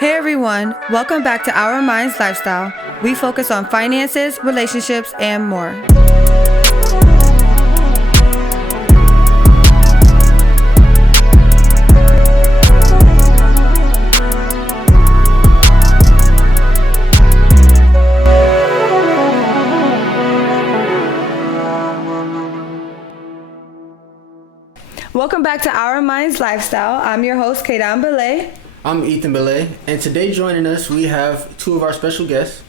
Hey everyone, welcome back to Our Minds Lifestyle. We focus on finances, relationships, and more. Welcome back to Our Minds Lifestyle. I'm your host, Kaydan Belay. I'm Ethan Belay, and today joining us we have two of our special guests.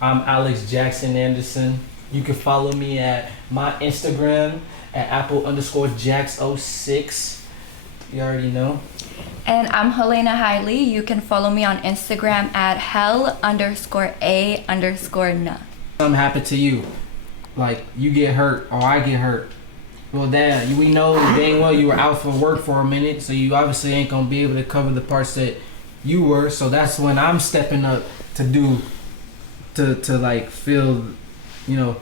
I'm Alex Jackson Anderson. You can follow me at my Instagram at Apple_Jax06. You already know. And I'm Helena Hiley. You can follow me on Instagram at hell_a_na. Something happened to you, like you get hurt or I get hurt. Well, Dad, we know dang well you were out for work for a minute, so you obviously ain't gonna be able to cover the parts that you were. So that's when I'm stepping up to do, to like fill, the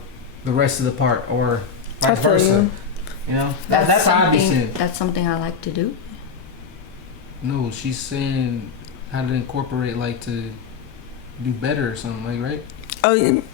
rest of the part, or vice versa. You know, that's how I be saying. That's something I like to do. No, she's saying how to incorporate, like to do better or something, like, right? Oh,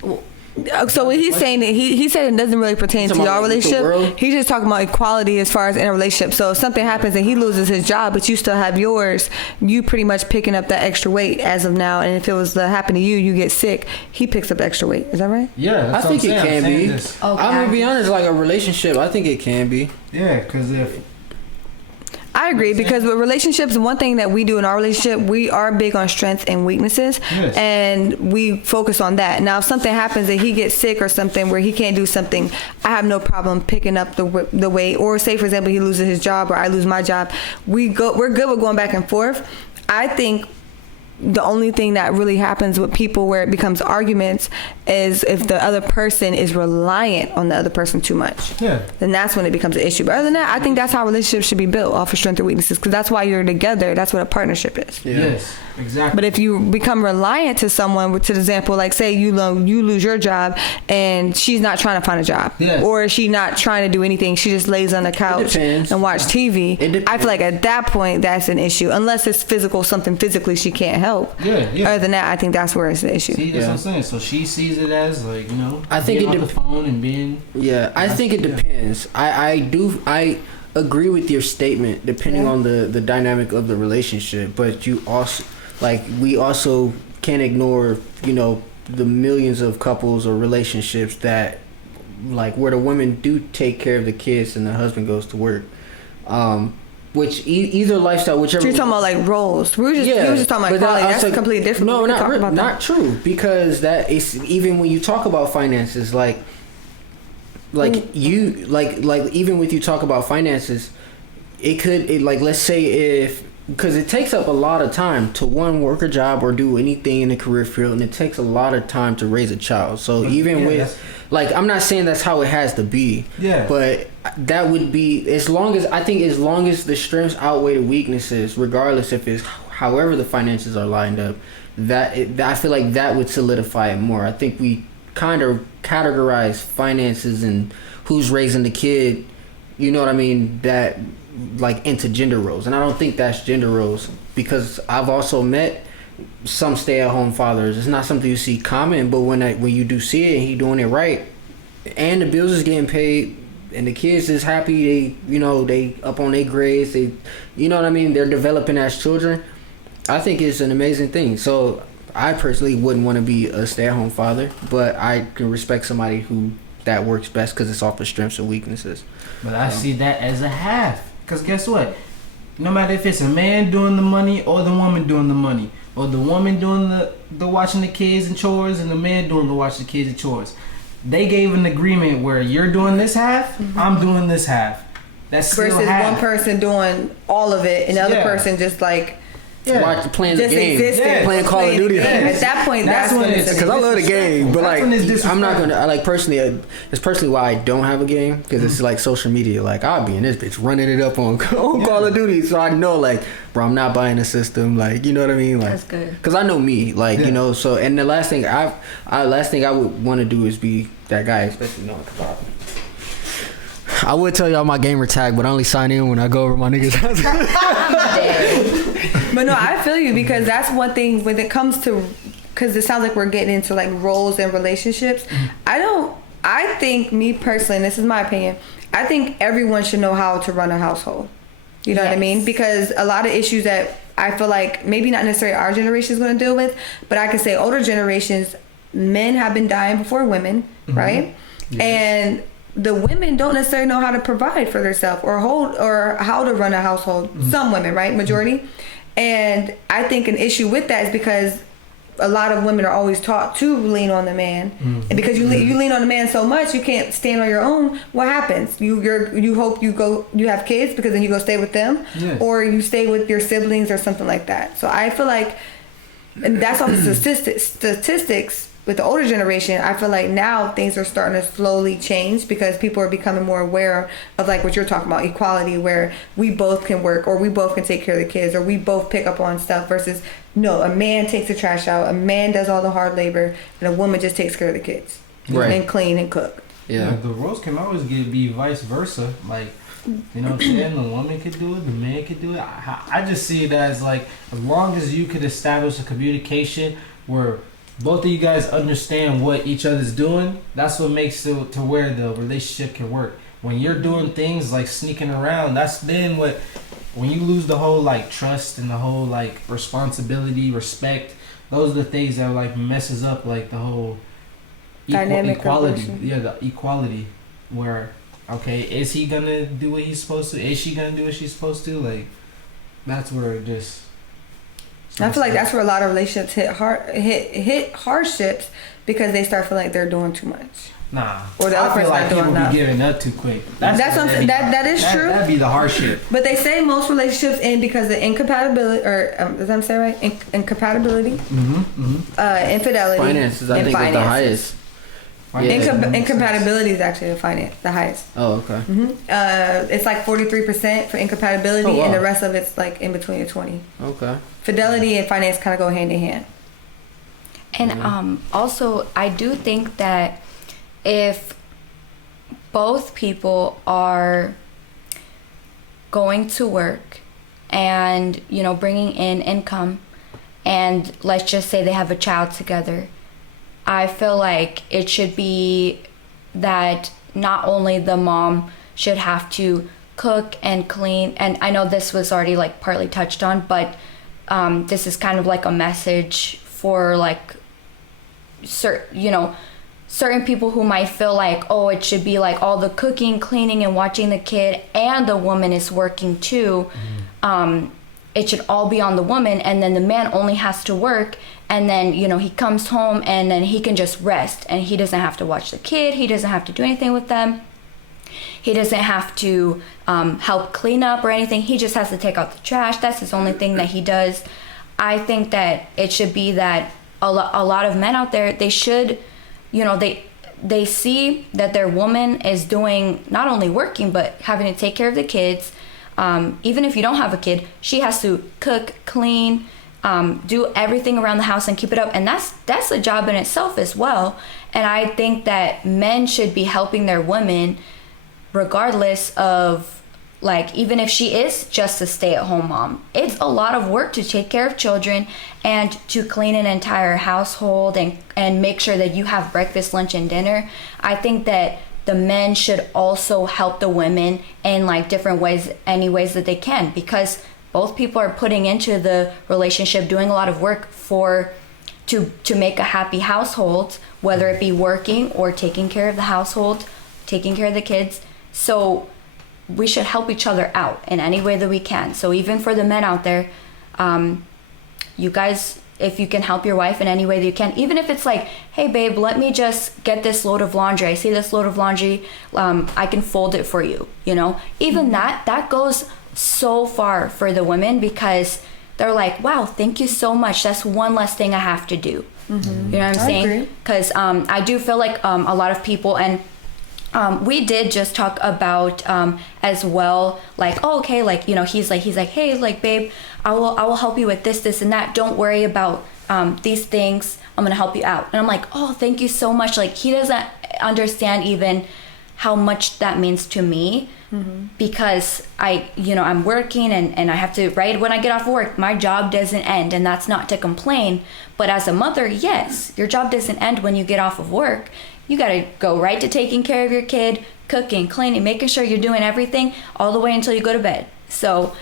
so what he's saying that he said it doesn't really pertain to y'all relationship. He's just talking about equality as far as in a relationship. So if something happens and he loses his job, but you still have yours, you pretty much picking up that extra weight as of now. And if it was to happen to you, you get sick, he picks up extra weight. Is that right? Yeah, I think it can be. Okay. I'm gonna be honest, like a relationship, I think it can be. Yeah, because if I agree, because with relationships, one thing that we do in our relationship, we are big on strengths and weaknesses, yes, and we focus on that. Now, if something happens and he gets sick or something where he can't do something, I have no problem picking up the weight. Or say, for example, he loses his job or I lose my job. We're good with going back and forth. I think the only thing that really happens with people where it becomes arguments is if the other person is reliant on the other person too much. Yeah. Then that's when it becomes an issue. But other than that, I think that's how relationships should be built, off of strengths and weaknesses, because that's why you're together. That's what a partnership is. Yeah. Yes, exactly. But if you become reliant to someone, to the example, like say you lose your job and she's not trying to find a job, yes, or she's not trying to do anything, she just lays on the couch and watch TV. I feel like at that point that's an issue, unless it's physical, something physically she can't help. Yeah. Other than that, I think that's where it's the issue. See, that's what I'm saying. So she sees it as like, I think being on the phone and being. Yeah, I think it depends. I agree with your statement, depending on the dynamic of the relationship. But you also, we also can't ignore, the millions of couples or relationships that, where the women do take care of the kids and the husband goes to work. Which either lifestyle, whichever. So you're talking about like roles. We were just talking about equality. That's completely different. No, not true. Because that is, even when you talk about finances, even with you talk about finances, let's say because it takes up a lot of time to work a job or do anything in the career field, and it takes a lot of time to raise a child. So I'm not saying that's how it has to be. Yeah. But that would be as long as the strengths outweigh the weaknesses, regardless if it's however the finances are lined up, I feel like that would solidify it more. I think we kind of categorize finances and who's raising the kid, you know what I mean, that into gender roles, and I don't think that's gender roles, because I've also met some stay-at-home fathers. It's not something you see common, but when you do see it and he doing it right, and the bills is getting paid, and the kids is happy, they up on their grades, they, you know what I mean, they're developing as children. I think it's an amazing thing. So I personally wouldn't want to be a stay-at-home father, but I can respect somebody who that works best because it's off of strengths and weaknesses. But I see that as a half. Because guess what? No matter if it's a man doing the money or the woman doing the money, or the woman doing the watching the kids and chores and the man doing the watching the kids and chores, they gave an agreement where you're doing this half, I'm doing this half. That's still versus half. one person doing all of it and the other person just playing the game, playing Call of Duty. At that point, that's when it's because I love the game, but I'm not gonna. It's personally why I don't have a game, because it's like social media. I'll be in this bitch running it up on Call of Duty, so I know bro, I'm not buying a system. You know what I mean? That's good. Because I know me, So, and the last thing I would want to do is be that guy, especially knowing. I would tell y'all my gamer tag, but I only sign in when I go over my niggas' house. But no, I feel you, because that's one thing when it comes to, because it sounds like we're getting into like roles and relationships. I think, me personally, and this is my opinion, I think everyone should know how to run a household. You know what I mean? Because a lot of issues that I feel like maybe not necessarily our generation is going to deal with, but I can say older generations, men have been dying before women, right? Yes. And the women don't necessarily know how to provide for themselves or how to run a household. Some women, right? Majority. And I think an issue with that is because a lot of women are always taught to lean on the man, and because you lean on the man so much, you can't stand on your own. What happens? You hope you have kids because then you go stay with them, or you stay with your siblings or something like that. So I feel like, and that's all the statistics. With the older generation, I feel like now things are starting to slowly change because people are becoming more aware of like what you're talking about, equality, where we both can work, or we both can take care of the kids, or we both pick up on stuff, versus no, a man takes the trash out, a man does all the hard labor, and a woman just takes care of the kids, and clean and cook. Yeah, the roles can always be vice versa. Like, you know what I'm saying? The woman could do it, the man could do it. I just see it as like, as long as you could establish a communication where both of you guys understand what each other's doing, that's what makes it to where the relationship can work. When you're doing things like sneaking around, that's then when you lose the whole like trust and the whole like responsibility, respect, those are the things that like messes up like the whole dynamic equality. relation. Yeah, the equality, where okay, is he gonna do what he's supposed to? Is she gonna do what she's supposed to? Like, that's where it just. I feel like that's where a lot of relationships hit hardships, because they start feeling like they're doing too much. Nah, or the other I feel person like not doing people enough. be giving up too quick. That's what I'm saying. That is true. That'd be the hardship. But they say most relationships end because of incompatibility, or does that say right? Incompatibility, infidelity, finances. I think is the highest. Incompatibility is actually the highest. Oh, okay. It's like 43% for incompatibility, and the rest of it's like in between the 20. Okay. Fidelity and finance kind of go hand in hand. And also, I do think that if both people are going to work and, you know, bringing in income, and let's just say they have a child together, I feel like it should be that not only the mom should have to cook and clean, and I know this was already like partly touched on, but this is kind of like a message for like certain people who might feel like, oh, it should be like all the cooking, cleaning, and watching the kid, and the woman is working too. It should all be on the woman, and then the man only has to work, and then, you know, he comes home and then he can just rest, and he doesn't have to watch the kid, he doesn't have to do anything with them, he doesn't have to help clean up or anything, he just has to take out the trash. That's his only thing that he does. I think that it should be that a lot of men out there, they should, you know, they see that their woman is doing, not only working, but having to take care of the kids. Even if you don't have a kid, she has to cook, clean, do everything around the house and keep it up, and that's a job in itself as well. And I think that men should be helping their women regardless of, like, even if she is just a stay-at-home mom. It's a lot of work to take care of children and to clean an entire household and make sure that you have breakfast, lunch, and dinner. I think that the men should also help the women in like different ways, any ways that they can, because both people are putting into the relationship, doing a lot of work to make a happy household, whether it be working or taking care of the household, taking care of the kids. So we should help each other out in any way that we can. So even for the men out there, you guys, if you can help your wife in any way that you can, even if it's like, hey babe, let me just get this load of laundry. I see this load of laundry, I can fold it for you, you know? Even that goes so far for the women, because they're like, wow, thank you so much. That's one less thing I have to do. You know what I'm saying? Because I do feel like a lot of people, and we did just talk about as well, like, oh, okay, like, you know, he's like, hey, like, babe, I will help you with this and that. Don't worry about these things. I'm gonna help you out. And I'm like, oh, thank you so much. Like, he doesn't understand even how much that means to me, because I'm working and I have to, right when I get off work, my job doesn't end, and that's not to complain, but as a mother, yes, your job doesn't end when you get off of work. You got to go right to taking care of your kid, cooking, cleaning, making sure you're doing everything all the way until you go to bed. So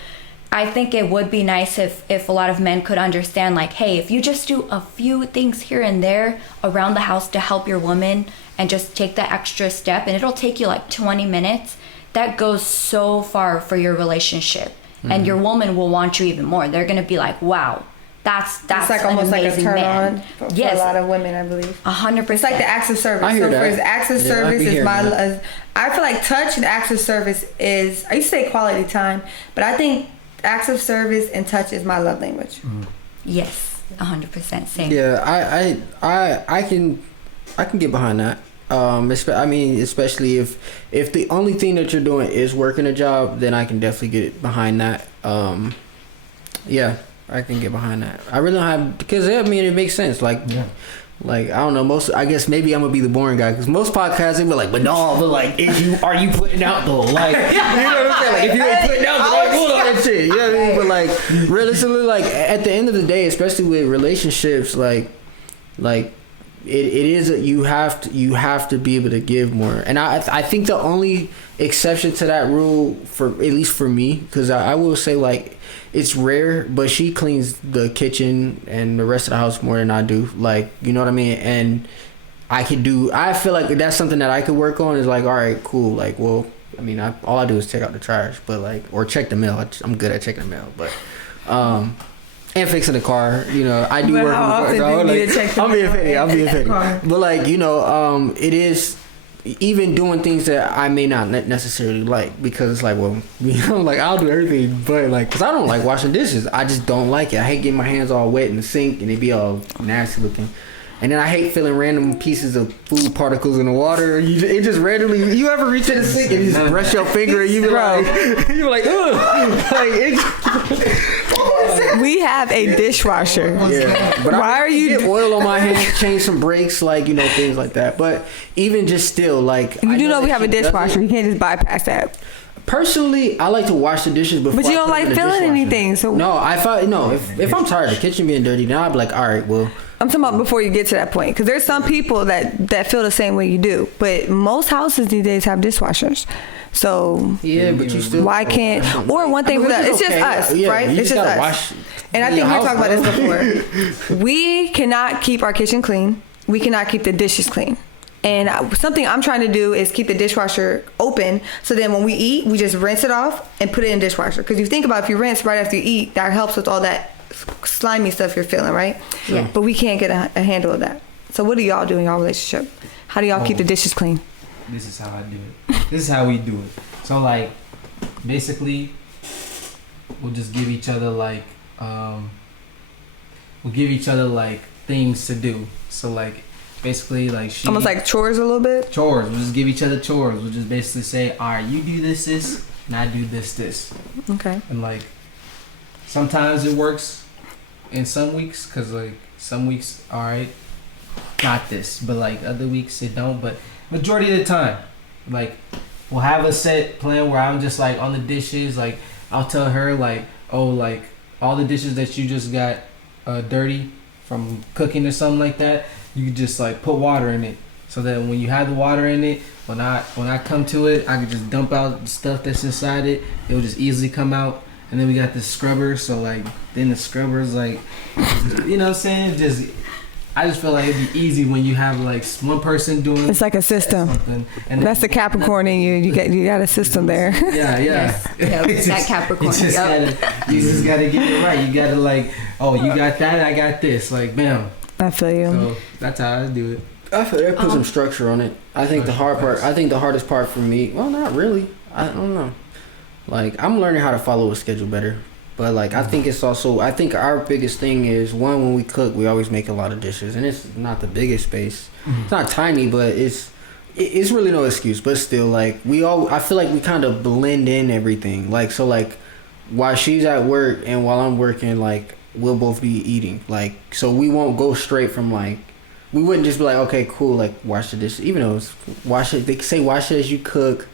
I think it would be nice if a lot of men could understand, like, hey, if you just do a few things here and there around the house to help your woman and just take that extra step, and it'll take you like 20 minutes, that goes so far for your relationship. And your woman will want you even more. They're going to be like, wow, that's It's like an almost like a amazing turn man. on for Yes. a lot of women, I believe. 100%. It's like the acts of service. I hear so that. for his acts of Yeah, I service be is hearing my. that. I feel like touch and acts of service is. I used to say quality time, but I think acts of service and touch is my love language. Yes, 100%. Same. Yeah, I can get behind that. Especially if the only thing that you're doing is working a job, then I can definitely get behind that. Yeah, I can get behind that. I really don't have, because it makes sense. Like, Yeah. like I don't know. I guess maybe I'm gonna be the boring guy, because most podcasts they be like, but like, are you putting out though? Like, you know what I'm saying? Like, if you ain't putting out, then I'm cool on that shit. You know what I mean? But like, realistically, like at the end of the day, especially with relationships, like it is you have to be able to give more. And I think the only exception to that rule, for at least for me, because I will say, like, it's rare, but she cleans the kitchen and the rest of the house more than I do. Like, you know what I mean? And I feel like that's something that I could work on, is like, all right, cool. Like, well, I mean, all I do is take out the trash, but like, or check the mail. I'm good at checking the mail, but, and fixing the car, you know, I do But work. how often do you need to check the I'm being mail petty. car? But like, you know, it is even doing things that I may not necessarily like, because it's like, well, you know, like I'll do everything, but like, cause I don't like washing dishes. I just don't like it. I hate getting my hands all wet in the sink and they be all nasty looking. And then I hate feeling random pieces of food particles in the water. It just randomly. You ever reach in the sink and just brush your finger and you be like, ugh. We have a dishwasher. Yeah, but Why are you? get oil on my hands, change some brakes, like, you know, things like that. But even just still, like, You I do know we that have a she does dishwasher. it. You can't just bypass that. Personally, I like to wash the dishes before. But you I don't put like them in the feeling dishwasher. anything, so- no, if I'm tired of the kitchen being dirty, then I'd be like, all right, well. I'm talking about before you get to that point, because there's some people that feel the same way you do. But most houses these days have dishwashers. So Yeah, but you still. why can't? Or one thing, I mean, it's which is just okay. us, Yeah, right? you It's just just gotta us. wash And I think your we house, talked about bro. this before. We cannot keep our kitchen clean. We cannot keep the dishes clean. And something I'm trying to do is keep the dishwasher open, so then when we eat, we just rinse it off and put it in the dishwasher. Because you think about, if you rinse right after you eat, that helps with all that slimy stuff you're feeling, right? Yeah. But we can't get a handle of that. So what do y'all do in y'all relationship? How do y'all keep the dishes clean? This is how I do it. This is how we do it. So like, basically, we'll just give each other like, things to do. So like, basically, like, she Almost like chores a little bit? chores. We'll just give each other chores. We'll just basically say, all right, you do this, and I do this. Okay. And like, sometimes it works in some weeks, cause like some weeks, all right, got this, but like other weeks it don't. But majority of the time, like, we'll have a set plan where I'm just like on the dishes. Like, I'll tell her like, oh, like all the dishes that you just got dirty from cooking or something like that, you can just like put water in it, so that when you have the water in it, when I come to it, I can just dump out the stuff that's inside it. It will just easily come out. And then we got the scrubber, so like then the scrubber's like, you know what I'm saying? I just feel like it'd be easy when you have like one person doing. It's like a system. something, and That's the Capricorn in you. You got a system there. Yeah. Yes. Yep, It's that just- Capricorn, You just, yep. you just gotta get it right. You gotta like, oh, you got that, I got this. Like, bam. I feel you. So that's how I do it. I feel they put some structure on it. I think the hardest part for me, well, not really. I don't know. Like, I'm learning how to follow a schedule better. But like, I think our biggest thing is, one, when we cook, we always make a lot of dishes, and it's not the biggest space. It's not tiny, but it's really no excuse. But still, like, I feel like we kind of blend in everything. Like, so like, while she's at work and while I'm working, like, we'll both be eating. Like, so we won't go straight from like, we wouldn't just be like, okay, cool, like wash the dishes. Even though it's wash it, they say wash it as you cook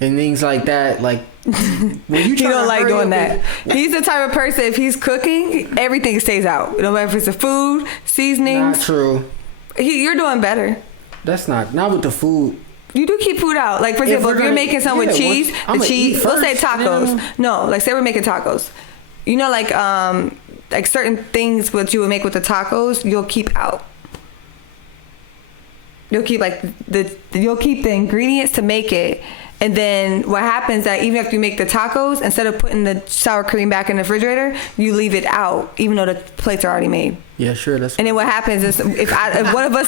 and things like that. Like when you He don't like doing that. and- He's the type of person, if he's cooking, everything stays out. No matter if it's the food, seasonings. Not true. You're doing better. That's not with the food. You do keep food out. Like, for example, if you're making something with cheese, I'ma the cheese, eat let's say first, tacos. No, like say we're making tacos. You know, like certain things what you would make with the tacos, you'll keep out. You'll keep you'll keep the ingredients to make it. And then what happens that even if you make the tacos, instead of putting the sour cream back in the refrigerator, you leave it out, even though the plates are already made. Yeah, sure. That's. And then what happens is if one of us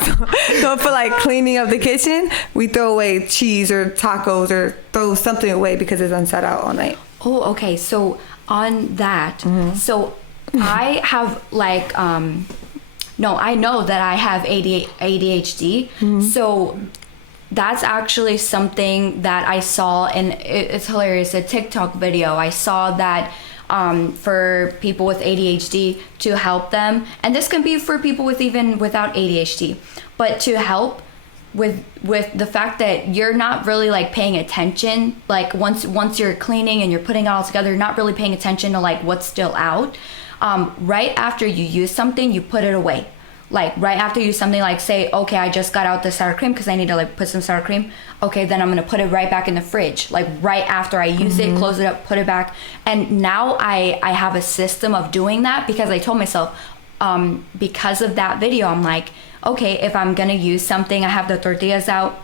don't feel like cleaning up the kitchen, we throw away cheese or tacos or throw something away because it's unsat out all night. Oh, okay. So on that, so I have like, no, I know that I have ADHD. So that's actually something that I saw, and it's hilarious, a TikTok video. I saw that for people with ADHD to help them, and this can be for people with even without ADHD, but to help with the fact that you're not really like paying attention, like once you're cleaning and you're putting it all together, you're not really paying attention to like what's still out. Right after you use something, you put it away. Like right after you use something, like say, okay, I just got out the sour cream because I need to like put some sour cream. Okay, then I'm gonna put it right back in the fridge. Like right after I use it, close it up, put it back. And now I have a system of doing that because I told myself, because of that video, I'm like, okay, if I'm gonna use something, I have the tortillas out,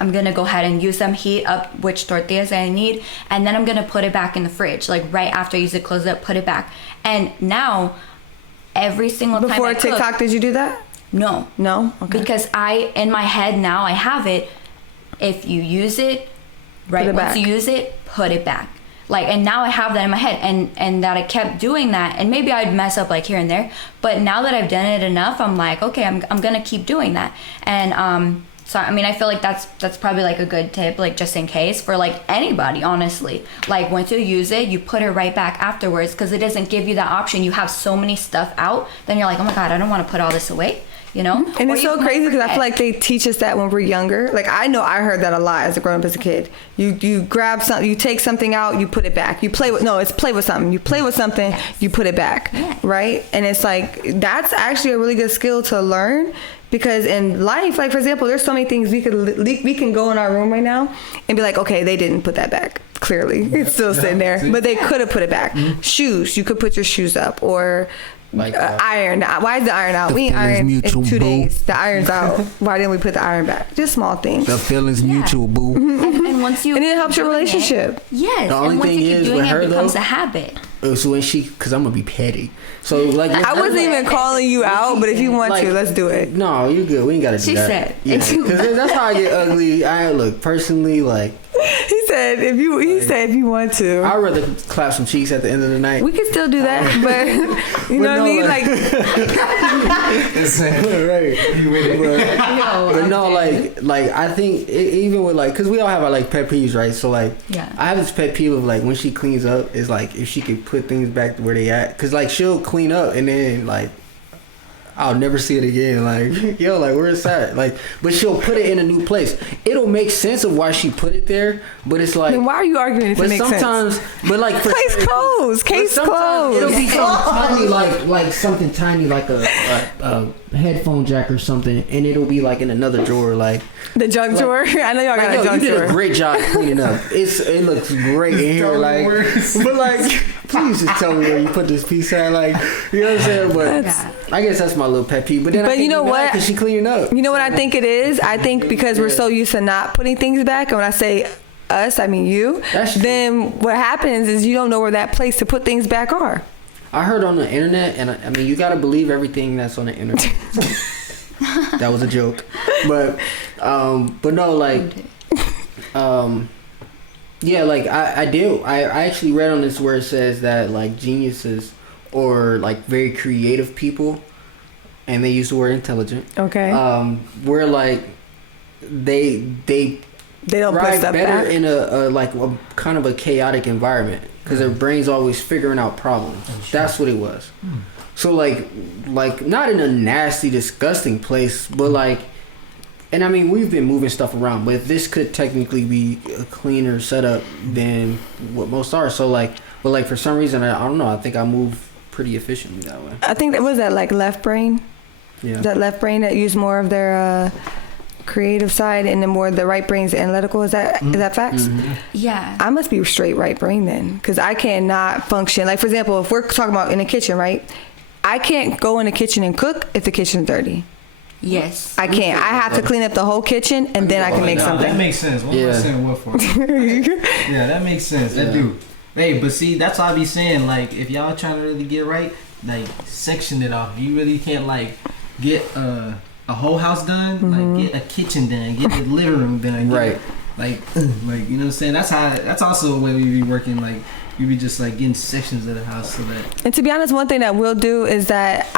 I'm gonna go ahead and use them, heat up which tortillas I need, and then I'm gonna put it back in the fridge. Like right after I use it, close it up, put it back. And now every single time Before I cook, TikTok, did you do that? no. Okay. Because in my head now, I have it. If you use it, right Put it once back. you use it, put it back. Like, and now I have that in my head, and that I kept doing that, and maybe I'd mess up like here and there, but now that I've done it enough, I'm like, okay, I'm gonna keep doing that. And so I mean, I feel like that's probably like a good tip, like just in case for like anybody, honestly. Like once you use it, you put it right back afterwards, because it doesn't give you that option. You have so many stuff out, then you're like, oh my god, I don't want to put all this away, you know. And Or it's you so might crazy because I forget. feel like they teach us that when we're younger. Like I know I heard that a lot as a grown up, as a kid. You grab something, you take something out, you put it back. You play with play with something. You play with something, you put it back, right? And it's like that's actually a really good skill to learn. Because in life, like for example, there's so many things we can go in our room right now and be like, okay, they didn't put that back. Clearly, it's still sitting there, but they could have put it back. Shoes, you could put your shoes up, or Like iron. Why is the iron out? We ain't ironed in 2 days. The iron's out. Why didn't we put the iron back? Just small things. The feelings mutual, boo. And once you And it helps your doing it- relationship. yes. The only and once thing you keep is doing with it, her, it becomes though, a habit. So when because I'm gonna be petty. So like I wasn't even calling you out, but if you want to, let's do it. No, you're good. We ain't gotta do She that. said. Yeah, because that's how I get ugly. I look personally like. He said if you want to. I'd rather clap some cheeks at the end of the night. We can still do that, but you know what I mean? Like, right. You with it? But no, like I think even with like, cause we all have our like pet peeves, right? So like, Yeah. I have this pet peeve of like when she cleans up, is like if she could put things back to where they at, cause like she'll clean up and then like I'll never see it again. Like, yo, like where's that? Like, but she'll put it in a new place. It'll make sense of why she put it there, but it's like. then why are you arguing if it But makes sense? sometimes, but like for Case closed. Case closed. it'll be something tiny, like something tiny, like a headphone jack or something, and it'll be like in another drawer, like. The junk drawer. I know y'all Like, got yo, a junk you did a drawer. great job cleaning up. It looks great in here, like. But like, please just tell me where you put this piece at, like, you know what I'm saying? But Yeah. I guess that's my little pet peeve. But then But I you know what? Because she cleaning up. You know what I think it is? I think because we're Yeah. so used to not putting things back, and when I say us, I mean you, That's true. then what happens is you don't know where that place to put things back are. I heard on the internet, and I mean, you gotta believe everything that's on the internet. That was a joke, but no, like, yeah, like I actually read on this where it says that like geniuses or like very creative people, and they use the word intelligent. Okay. Where like they They don't put thrive stuff better back. in a like a kind of a chaotic environment because their brain's always figuring out problems. That's what it was. So like not in a nasty, disgusting place, but like, and I mean we've been moving stuff around, but this could technically be a cleaner setup than what most are. So like, but like for some reason I don't know. I think I move pretty efficiently that way. I think that was that like left brain. Yeah. That left brain that use more of their creative side, and then more the right brain's analytical. Is that facts? Mm-hmm. Yeah. I must be straight right brain then, because I cannot function. Like for example, if we're talking about in the kitchen, right? I can't go in the kitchen and cook if the kitchen's dirty. Yes. I can't. I have to clean up the whole kitchen and then I can make something. That makes sense. What am I saying what for? Yeah, that makes sense. That do. Hey, but see, that's why I be saying, like, if y'all trying to really get right, like, section it off. You really can't, like, get a whole house done, like, get a kitchen done, get the living room done. Get, like, you know what I'm saying? That's also a way we be working, like, we be just, like, getting sections of the house so that. And to be honest, one thing that we'll do is that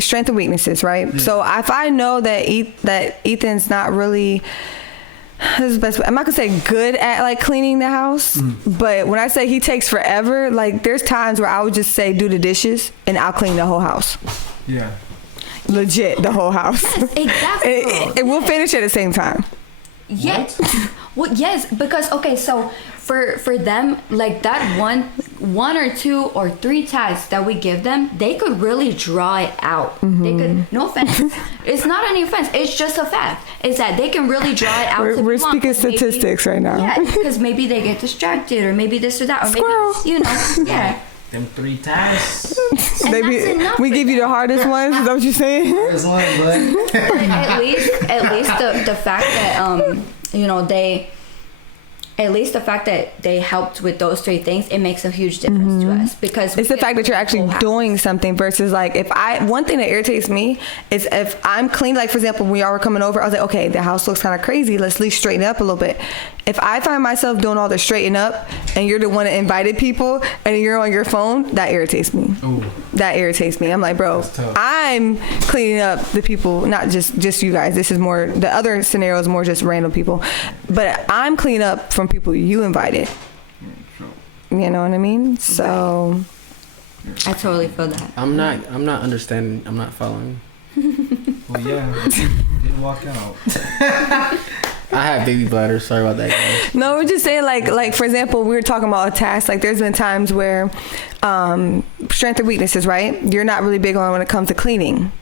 strength and weaknesses, right? Yeah. So if I know that Ethan's not really, this is the best way, I'm not gonna say good at like cleaning the house, but when I say he takes forever, like there's times where I would just say do the dishes and I'll clean the whole house. Yeah. Legit, the whole house. Yes, exactly. And we'll finish at the same time. Yes. Well, yes, because okay, so for them, like that one or two or three tasks that we give them, they could really draw it out. They could, no offense, it's not any offense, it's just a fact. Is that they can really draw it out. We're speaking statistics right now. Yeah, because maybe they get distracted, or maybe this or that, or Squirrel. maybe, you know, yeah. Them 3 tasks. Maybe we give you the hardest ones. Is that what you're saying? Hardest one, but at least the fact that you know, at least the fact that they helped with those 3 things, it makes a huge difference to us, because it's the fact that you're actually doing something versus like one thing that irritates me is if I'm clean, like for example, when y'all were coming over, I was like, okay, the house looks kind of crazy. Let's at least straighten it up a little bit. If I find myself doing all the straighten up and you're the one that invited people and you're on your phone, that irritates me. Ooh. That irritates me. I'm like, bro, I'm cleaning up the people, not just you guys. This is more, the other scenario is more just random people. But I'm cleaning up from people you invited. You know what I mean? So I totally feel that. I'm not understanding. I'm not following. well, yeah, didn't walk out. I have baby bladder. Sorry about that, guys. no, we're just saying like for example, we were talking about a task. Like there's been times where strength and weaknesses, right? You're not really big on when it comes to cleaning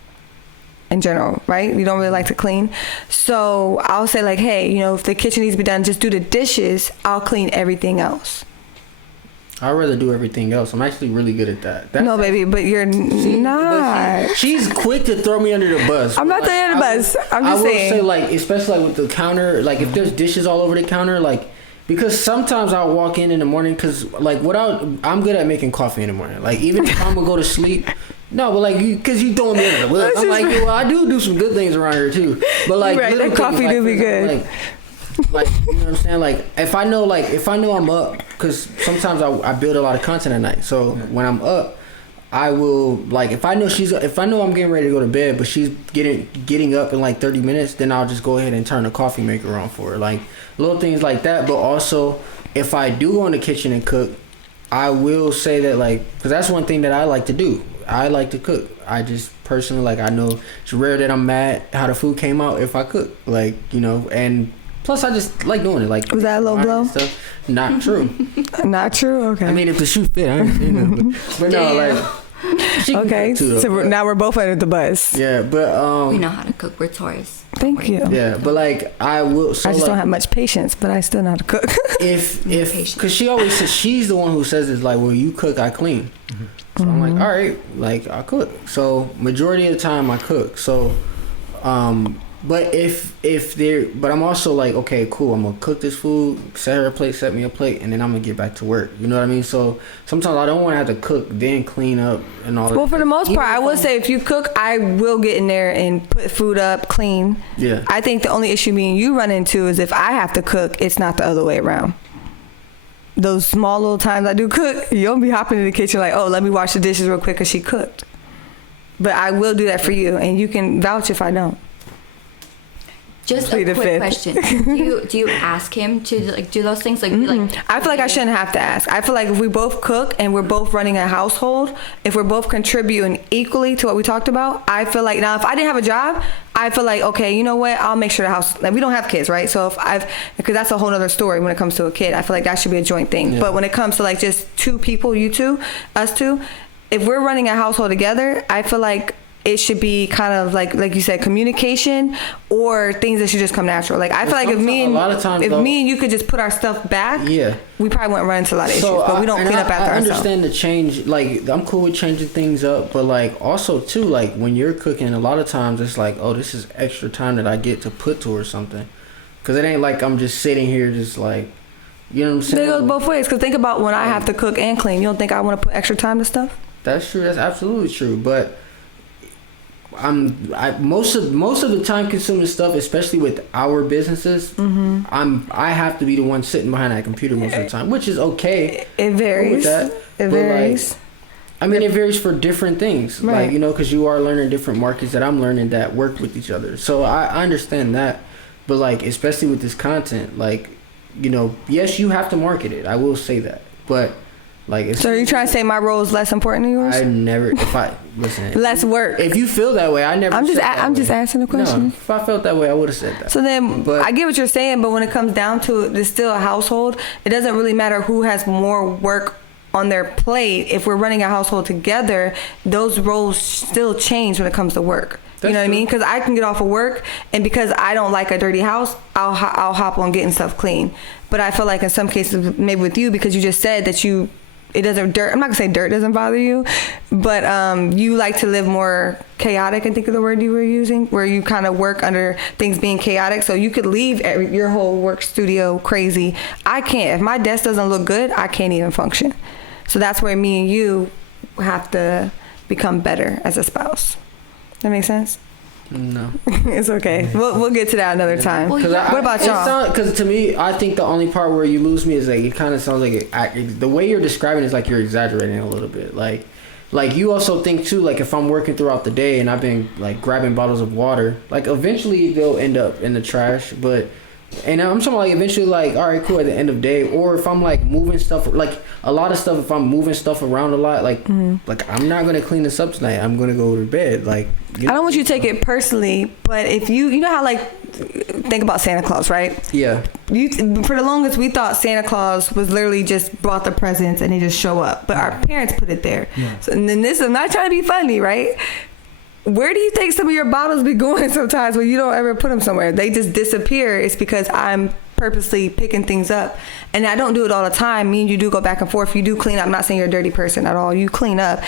in general, right? You don't really like to clean. So I'll say like, hey, you know, if the kitchen needs to be done, just do the dishes. I'll clean everything else. I'd rather do everything else. I'm actually really good at that. No, baby, but you're not. She's quick to throw me under the bus. I'm not throwing you under the bus. I'm just saying. I will say, like, especially like with the counter, like if there's dishes all over the counter, like, because sometimes I'll walk in the morning, because like I'm good at making coffee in the morning. Like even if I'm gonna go to sleep. No, but like because you throwing me under the bus. I'm like, well, I do some good things around here too. But like, right, that coffee do be good. Like you know what I'm saying? Like if I know I'm up, because sometimes I build a lot of content at night. So when I'm up, I will like if I know I'm getting ready to go to bed, but she's getting up in like 30 minutes, then I'll just go ahead and turn the coffee maker on for her. Like little things like that. But also if I do go in the kitchen and cook, I will say that like, because that's one thing that I like to do. I like to cook. I just personally like, I know it's rare that I'm mad how the food came out if I cook, like, you know, and plus I just like doing it. Like, was that a low blow? Stuff. Not true. Not true. Okay. I mean, if the shoe fit, I understand that. But no, like. Okay. Too, so now we're both under the bus. Yeah, but we know how to cook. We're Taurus. Thank you. Yeah, but like I will. So I just like, don't have much patience, but I still know how to cook. if because she always says, she's the one who says it's like, well, you cook, I clean. So I'm like, all right, like I cook. So majority of the time I cook. So, but but I'm also like, okay, cool. I'm gonna cook this food, set her a plate, set me a plate, and then I'm gonna get back to work. You know what I mean? So sometimes I don't want to have to cook, then clean up and all that. Well, for the most part, I will say if you cook, I will get in there and put food up, clean. Yeah. I think the only issue me and you run into is if I have to cook, it's not the other way around. Those small little times I do cook, you don't be hopping in the kitchen like, oh, let me wash the dishes real quick because she cooked. But I will do that for you, and you can vouch if I don't. Just Plead a the quick fifth. question. Do you ask him to like do those things? Like, be like, I feel like I shouldn't have to ask. I feel like if we both cook and we're both running a household, if we're both contributing equally to what we talked about, I feel like now if I didn't have a job, I feel like, okay, you know what? I'll make sure the house, like we don't have kids, right? So because that's a whole other story when it comes to a kid. I feel like that should be a joint thing. Yeah. But when it comes to like just two people, you two, us two, if we're running a household together, I feel like it should be kind of like you said, communication or things that should just come natural. Like I feel like if me and you could just put our stuff back, Yeah. we probably wouldn't run into a lot of issues. But we don't clean up after I ourselves. understand the change. Like I'm cool with changing things up, but like also too, like when you're cooking, a lot of times it's like, oh, this is extra time that I get to put towards something, because it ain't like I'm just sitting here just like, you know what I'm saying? It goes both ways. Because think about when I have to cook and clean. You don't think I want to put extra time to stuff? That's true. That's absolutely true. But most of the time consuming stuff, especially with our businesses, I have to be the one sitting behind that computer most of the time, which is okay. It varies. It varies. Like, I mean, it varies for different things, Right. like, you know, because you are learning different markets that I'm learning that work with each other. So I understand that, but like, especially with this content, like, you know, yes, you have to market it. I will say that, but like, So are you trying to say my role is less important than yours? I never. If I listen, Less work. If you feel that way, I never. I'm just said that I'm way. just asking a question. No, if I felt that way, I would have said that. So then, But- I get what you're saying, but when it comes down to it, it's still a household. It doesn't really matter who has more work on their plate. If we're running a household together, those roles still change when it comes to work. That's you know what I true. mean? Because I can get off of work, and because I don't like a dirty house, I'll hop on getting stuff clean. But I feel like in some cases, maybe with you, because you just said that it doesn't dirt. I'm not gonna say dirt doesn't bother you, but you like to live more chaotic. I think of the word you were using, where you kind of work under things being chaotic. So you could leave your whole work studio crazy. I can't. If my desk doesn't look good, I can't even function. So that's where me and you have to become better as a spouse. That makes sense? No. It's okay. We'll get to that another time. Well, What about y'all? Because to me, I think the only part where you lose me is like, it kind of sounds like the way you're describing it is like you're exaggerating a little bit. Like you also think too, like if I'm working throughout the day and I've been like grabbing bottles of water, like eventually they'll end up in the trash. And I'm talking like eventually, like, all right, cool, at the end of the day. Or if I'm like moving stuff, like a lot of stuff, if I'm moving stuff around a lot, like like I'm not gonna clean this up tonight. I'm gonna go to bed. Like, I don't want you to take it personally, but if you know how, like, think about Santa Claus, right? Yeah. For the longest, we thought Santa Claus was literally just brought the presents and they just show up, but our parents put it there. Yeah. So, and then this is not trying to be funny, right? Where do you think some of your bottles be going sometimes when you don't ever put them somewhere? They just disappear. It's because I'm purposely picking things up. And I don't do it all the time. Me and you do go back and forth. You do clean up. I'm not saying you're a dirty person at all. You clean up.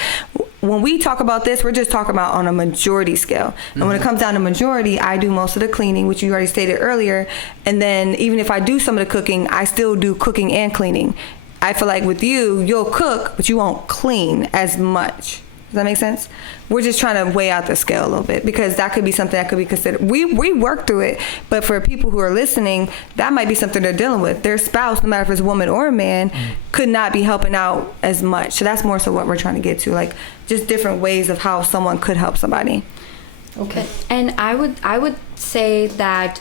When we talk about this, we're just talking about on a majority scale. And when it comes down to majority, I do most of the cleaning, which you already stated earlier. And then even if I do some of the cooking, I still do cooking and cleaning. I feel like with you, you'll cook, but you won't clean as much. Does that make sense? We're just trying to weigh out the scale a little bit, because that could be something that could be considered. We work through it, but for people who are listening, that might be something they're dealing with. Their spouse, no matter if it's a woman or a man, could not be helping out as much. So that's more so what we're trying to get to, like just different ways of how someone could help somebody. Okay. And I would say that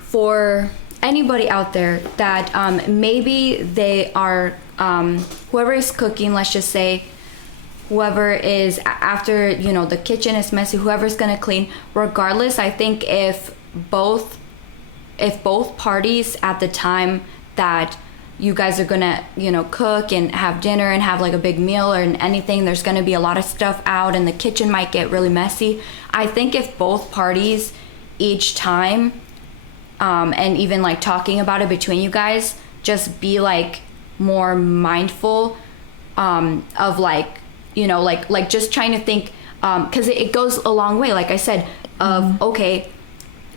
for anybody out there that maybe they are whoever is cooking, let's just say, whoever is after, the kitchen is messy, whoever's gonna clean, regardless, I think if both parties at the time that you guys are gonna, cook and have dinner and have like a big meal or anything, there's gonna be a lot of stuff out and the kitchen might get really messy. I think if both parties each time, and even like talking about it between you guys, just be like more mindful of like, like just trying to think, because it goes a long way, like I said, of okay,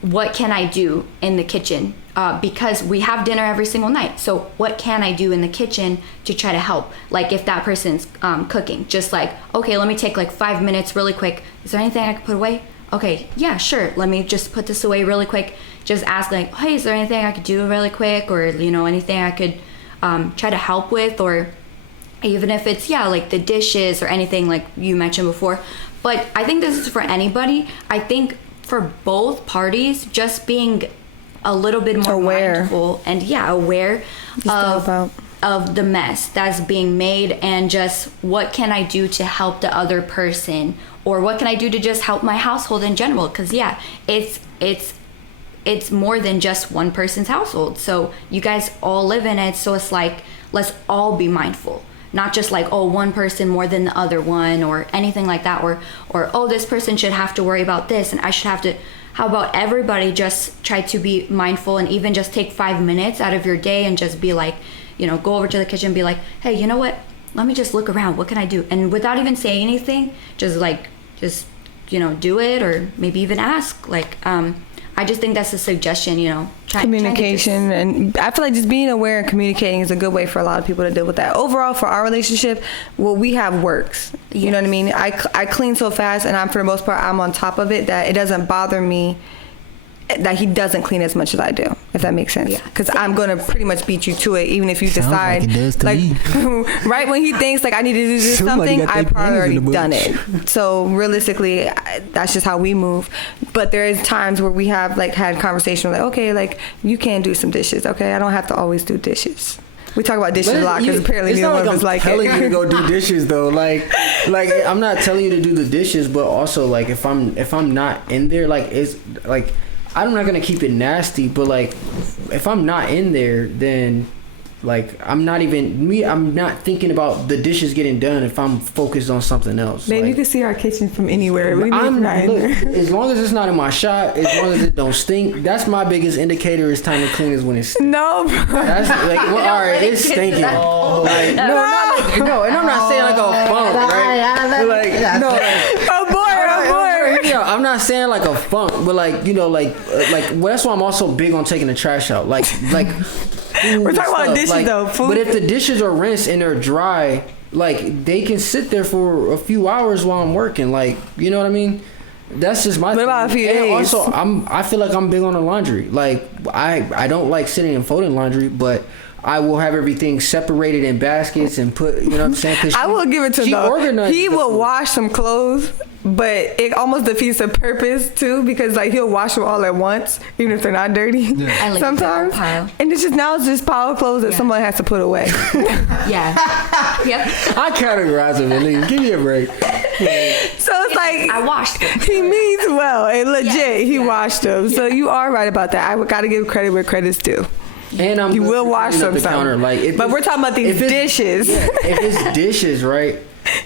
what can I do in the kitchen, because we have dinner every single night, so what can I do in the kitchen to try to help? Like if that person's cooking, just like, okay, let me take like 5 minutes really quick, is there anything I could put away? Okay, yeah, sure, let me just put this away really quick. Just ask like, hey, is there anything I could do really quick, or anything I could try to help with, or even if it's like the dishes or anything like you mentioned before. But I think this is for anybody. I think for both parties, just being a little bit more Aware. mindful and aware about. of the mess that's being made, and just what can I do to help the other person, or what can I do to just help my household in general, because it's more than just one person's household, so you guys all live in it, so it's like, let's all be mindful, not just like, oh, one person more than the other one or anything like that, or oh, this person should have to worry about this and I should have to. How about everybody just try to be mindful, and even just take 5 minutes out of your day and just be like, go over to the kitchen and be like, hey, you know what? Let me just look around. What can I do? And without even saying anything, just do it, or maybe even ask. Like, I just think that's a suggestion, Communication. And I feel like just being aware and communicating is a good way for a lot of people to deal with that. Overall, for our relationship, what we have works. You know what I mean? I clean so fast, and for the most part, I'm on top of it, that it doesn't bother me that he doesn't clean as much as I do, if that makes sense. Because I'm going to pretty much beat you to it, even if you decide. Like it does to me. Right when he thinks like I need to do something, I've probably already done it. So realistically, that's just how we move. But there is times where we have like had conversations like, okay, like you can do some dishes. Okay, I don't have to always do dishes. We talk about dishes a lot because apparently it's neither not one of like us I'm like telling you to it. go do dishes though. Like I'm not telling you to do the dishes, but also like if I'm not in there, like it's like I'm not gonna keep it nasty, but like if I'm not in there, then like I'm not thinking about the dishes getting done if I'm focused on something else. Babe, like, you can see our kitchen from anywhere. look, as long as it's not in my shot, as long as it don't stink, that's my biggest indicator. It's time to clean is when it's No, bro. that's like, well, all right, it's stinking. Like, no, and I'm not saying like a funk, right? But like, no, like, Oh boy. I'm not saying like a funk, but like well, that's why I'm also big on taking the trash out. Like We're talking about dishes like, though. Food. But if the dishes are rinsed and they're dry, like they can sit there for a few hours while I'm working. Like, you know what I mean? That's just my. What about a few days? Also, I feel like I'm big on the laundry. Like I don't like sitting and folding laundry, but I will have everything separated in baskets and put. You know what I'm saying? 'Cause I will give it to him. He will wash some clothes, but it almost defeats the purpose too, because like he'll wash them all at once, even if they're not dirty. I like Sometimes, the pile. and it's just pile of clothes that someone has to put away. Yep. I categorize them at least. Give me a break. So it's like I washed them. he means well, and legit, he yes. washed them. So you are right about that. I gotta give credit where credit's due. And I'm You good will for wash cleaning up them, the counter. Like, but we're talking about these dishes. Yeah, if it's dishes, right?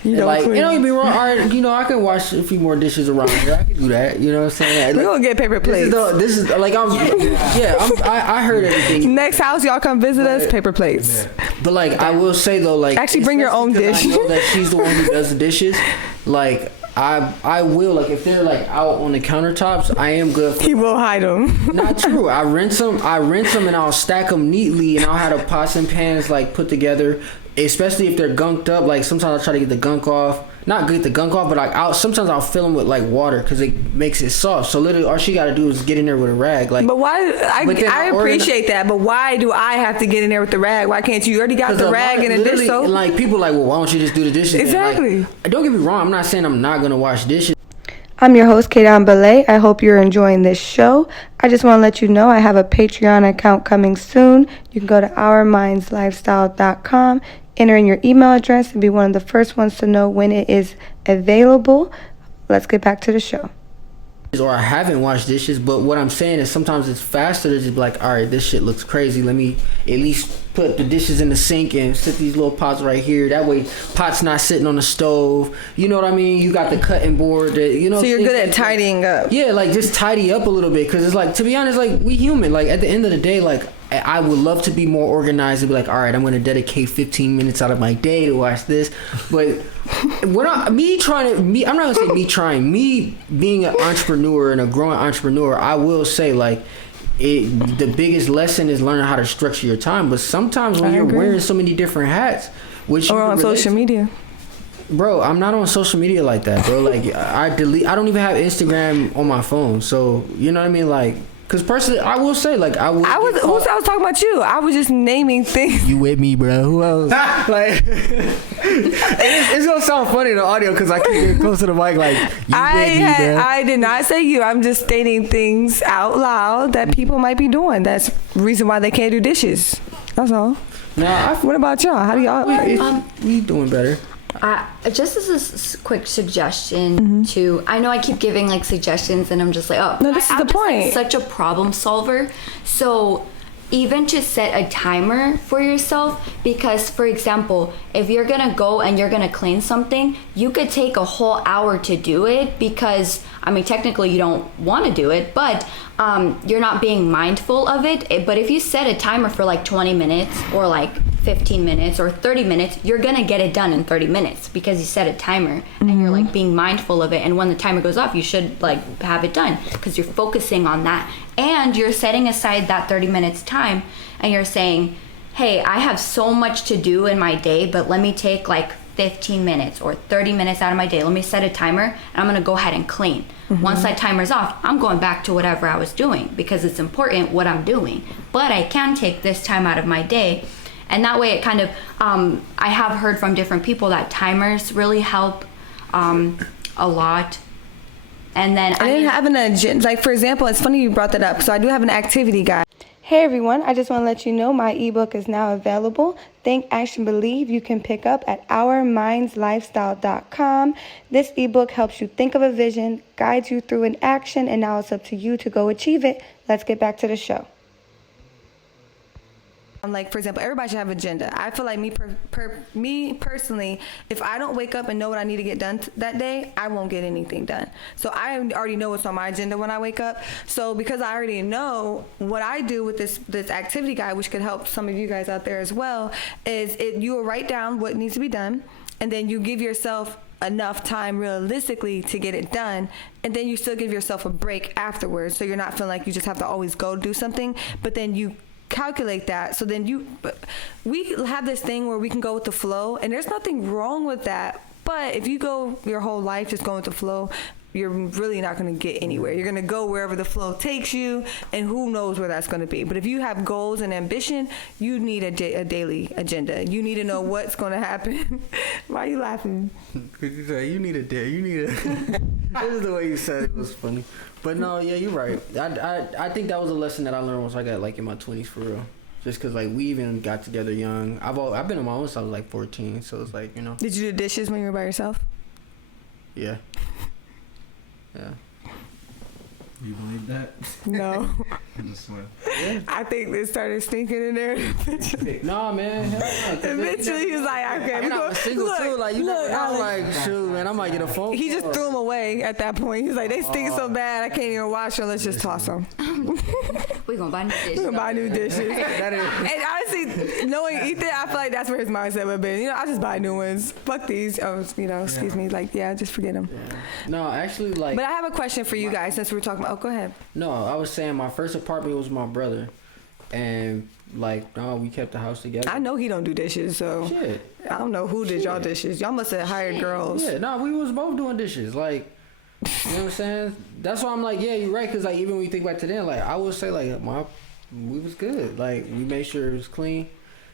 You don't Like, clean. it don't get me wrong. All right, I can wash a few more dishes around here. I can do that. You know what I'm saying? We're Like, gonna get paper plates. this is like I heard everything. Next house y'all come visit us, paper plates. But like I will say though, like Actually bring your own especially 'cause dish. I know that she's the one who does the dishes. Like I will, like if they're like out on the countertops, I am good for. He will hide them. Not true. I rinse them and I'll stack them neatly, and I'll have the pots and pans like put together. Especially if they're gunked up. Like sometimes I'll try to get the gunk off. Not get the gunk off, but like sometimes I'll fill them with like water because it makes it soft. So literally all she got to do is get in there with a rag. Like, But why? I appreciate that, but why do I have to get in there with the rag? Why can't you? You already got the rag and a dish soap. Like people like, well, why don't you just do the dishes? Exactly. Like, don't get me wrong. I'm not saying I'm not gonna wash dishes. I'm your host, Kadan Belay. I hope you're enjoying this show. I just want to let you know I have a Patreon account coming soon. You can go to ourmindslifestyle.com, enter in your email address, and be one of the first ones to know when it is available. Let's get back to the show. Or I haven't washed dishes, but what I'm saying is sometimes it's faster to just be like, all right, this shit looks crazy. Let me at least put the dishes in the sink and sit these little pots right here. That way, pot's not sitting on the stove. You know what I mean? You got the cutting board. So you're good at tidying up. Yeah, like just tidy up a little bit, because it's like, to be honest, like we human. Like at the end of the day, like I would love to be more organized and be like, all right, I'm going to dedicate 15 minutes out of my day to watch this. But when I'm not going to say me being an entrepreneur and a growing entrepreneur, I will say like the biggest lesson is learning how to structure your time. But sometimes when you're wearing so many different hats, which or on social media. Bro, I'm not on social media like that, bro. Like I don't even have Instagram on my phone. So, you know what I mean? Like, because personally, I will say, like, I was talking about you. I was just naming things. You with me, bro? Who else? Like, It's gonna sound funny in the audio because I keep getting close to the mic like, I did not say you. I'm just stating things out loud that people might be doing. That's the reason why they can't do dishes. That's all. Nah, What about y'all? How do y'all? we doing better. Just as a quick suggestion to, I know I keep giving like suggestions and I'm just like, oh, No, this is I'm the just, like, point. such a problem solver. So even to set a timer for yourself, because for example, if you're gonna go and you're gonna clean something, you could take a whole hour to do it because, I mean, technically you don't want to do it, but you're not being mindful of it. But if you set a timer for like 20 minutes or like 15 minutes or 30 minutes, you're gonna get it done in 30 minutes because you set a timer and you're like being mindful of it. And when the timer goes off, you should like have it done because you're focusing on that. And you're setting aside that 30 minutes time and you're saying, hey, I have so much to do in my day, but let me take like 15 minutes or 30 minutes out of my day. Let me set a timer and I'm gonna go ahead and clean. Once that timer's off, I'm going back to whatever I was doing because it's important what I'm doing. But I can take this time out of my day. And that way it kind of, I have heard from different people that timers really help a lot. And then I didn't have an agenda. Like, for example, it's funny you brought that up. So I do have an activity guide. Hey everyone, I just want to let you know my ebook is now available. Think, Action, Believe you can pick up at OurMindsLifestyle.com. This ebook helps you think of a vision, guides you through an action, and now it's up to you to go achieve it. Let's get back to the show. Like, for example, everybody should have an agenda. I feel like me personally, if I don't wake up and know what I need to get done that day, I won't get anything done. So I already know what's on my agenda when I wake up. So because I already know what I do with this activity guide, which could help some of you guys out there as well, is you will write down what needs to be done, and then you give yourself enough time realistically to get it done, and then you still give yourself a break afterwards, so you're not feeling like you just have to always go do something, but then you calculate that. So then we have this thing where we can go with the flow, and there's nothing wrong with that. But if you go your whole life just going with the flow, you're really not going to get anywhere. You're going to go wherever the flow takes you, and who knows where that's going to be. But if you have goals and ambition, you need a daily agenda. You need to know what's going to happen. Why are you laughing? Because you said you need a day. You need a. This is the way you said it was funny. But no, yeah, you're right. I think that was a lesson that I learned once I got like in my 20s for real. Just because like we even got together young. I've been on my own since I was like 14, so it's like, you know. Did you do dishes when you were by yourself? Yeah. Yeah. You believe that? No. I just swear. Yeah. I think it started stinking in there. Nah, man. Hell no. Eventually, he was like, okay, And I was single too. Like, you know, I'm like, shoot, man, I might get a phone He just call. threw them away at that point. He's like, they stink so bad, I can't even wash them. Let's just toss them. we're gonna buy new dishes. We're gonna buy new dishes. That is. And honestly, knowing Ethan, I feel like that's where his mindset would have been. You know, I'll just buy new ones. Fuck these. Oh, you know, excuse me. Like, yeah, just forget them. Yeah. No, actually, like. But I have a question for you guys since we were talking about. Oh, go ahead. No, I was saying my first apartment was my brother, and like, no, we kept the house together. I know he don't do dishes, so Shit. I don't know who did y'all dishes. Y'all must have hired girls. Yeah, no, we was both doing dishes. Like, you know what I'm saying? That's why I'm like, yeah, you're right. Cause like even when you think back to then, like I would say like we was good. Like we made sure it was clean,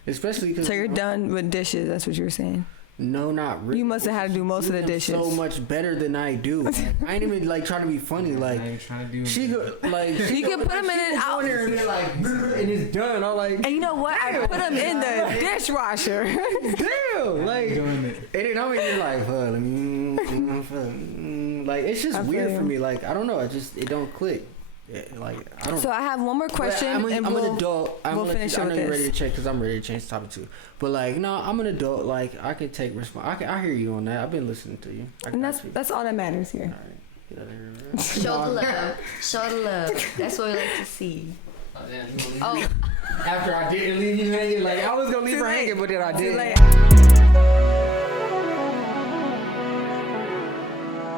especially because. So you're done with dishes. That's what you were saying. No, not really. You must have had to do most of the them dishes. so much better than I do. Like, I ain't even like trying to be funny. Like I ain't trying to do she could like You can put them in and out. there and they're like and it's done. I'm like, And you know what? I put them in the dishwasher. damn, like, doing it. and then I'm here like, like it's just I feel weird for you. me. Like I don't know, it don't click. Yeah, like I don't. So I have one more question, I'm and an we'll adult. I'm we'll finish I know with you're ready this. to check because I'm ready to change the topic too. But like, no, I'm an adult. Like I can take responsibility. I hear you on that. I've been listening to you. I And got you. that's all that matters here. All right, get out of here. Man. Show the love. Show the love. That's what we like to see. Oh, Oh. After I didn't leave you hanging, like I was gonna leave Too her late. hanging, but then I Too did. late.